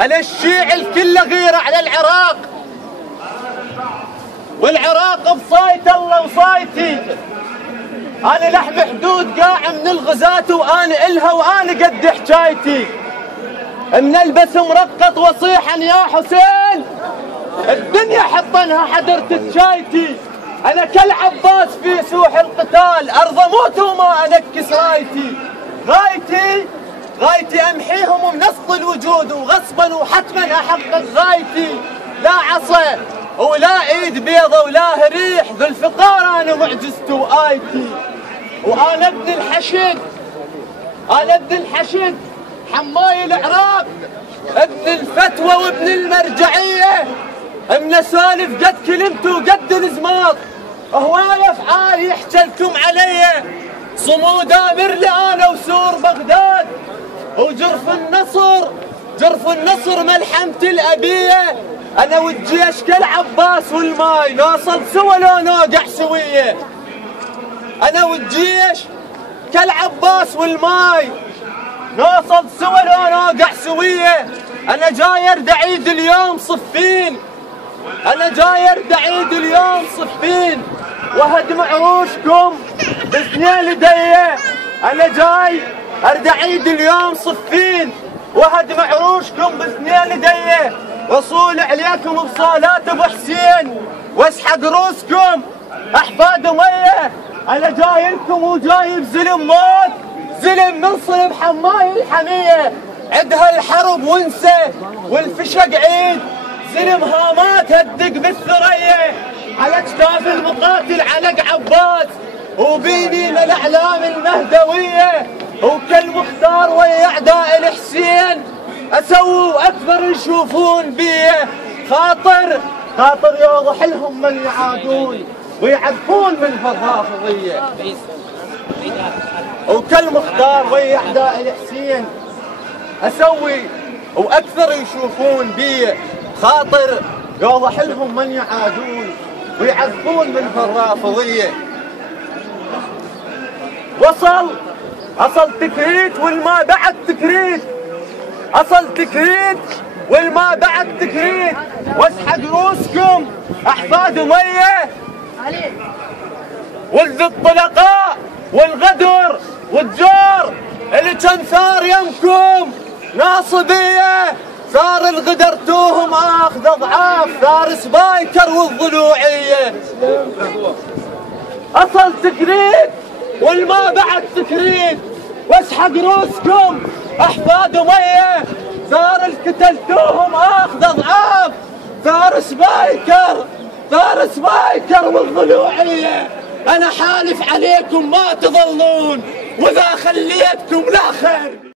أنا الشيعي الكل غيرة على العراق، والعراق بصايت الله وصايتي. أنا لحم حدود قاع من الغزاة وأنا إلها وأنا قد حكايتي. من البس مرقط وصيحا يا حسين، الدنيا حطنها حضرت شايتي. أنا كالعباس في سوح القتال، أرض أموت وما أنكس رايتي. غايتي أمحيهم ومنص الوجود، وغصبا وحتما أحقق غايتي. لا عصا ولا ايد بيضة ولا ريح، ذو الفقار أنا معجزتي وآيتي. وأنا ابن الحشد، حماي العراق، ابن الفتوى وابن المرجعية. من سالف قد كلمته وقد الزماط، هواي افعال يحتلكم علي. صمود امر لي انا وسور بغداد، وجرف النصر ملحمة الابية. انا والجيش كالعباس والماي، نوصل سوا لو نوقع سوية. انا والجيش كالعباس والماي، نوصل سوا لو نوقع سوية. انا جاي ارد عيد اليوم صفين، وهدم عروشكم باثنين لديه. انا جاي ارد عيد اليوم صفين، وهدم عروشكم باثنين لديه. وصول عليكم بصالات ابو حسين، واسحق روسكم احفاد اميه. انا جاي لكم وجايب زلم موت، زلم من صلب حماي الحميه. عدها الحرب وانسى والفشق عيد، زلم هامات هدق بالثريا. على اكتاف المقاتل علق عباس، وبيني من الاعلام المهدويه. وكالمختار ويا اعداء الحسين، اسووا واكثر يشوفون بيه. خاطر يوضح لهم من يعادون ويعرفون من هالرافضيه. وكالمختار ويا اعداء الحسين، اسوي واكثر يشوفون بيه. خاطر يوضح لهم من يعادون ويعرفون من هالرافضيه. أصل تكريت والما بعد تكريت، واسحق روسكم احفاد اميه. ولد الطلقاء والغدر والجار اللي كان ثار يمكم ناصبيه. ثار الغدر توهم اخذ اضعاف ثار سبايكر والضلوعيه. اصل تكريت والما بعد تكريت، واسحق روسكم احفاد اميه. ثار الكتل توهم اخذ اضعاف ثار سبايكر والضلوعيه. انا حالف عليكم ما تظلون، واذا خليتكم لا خير.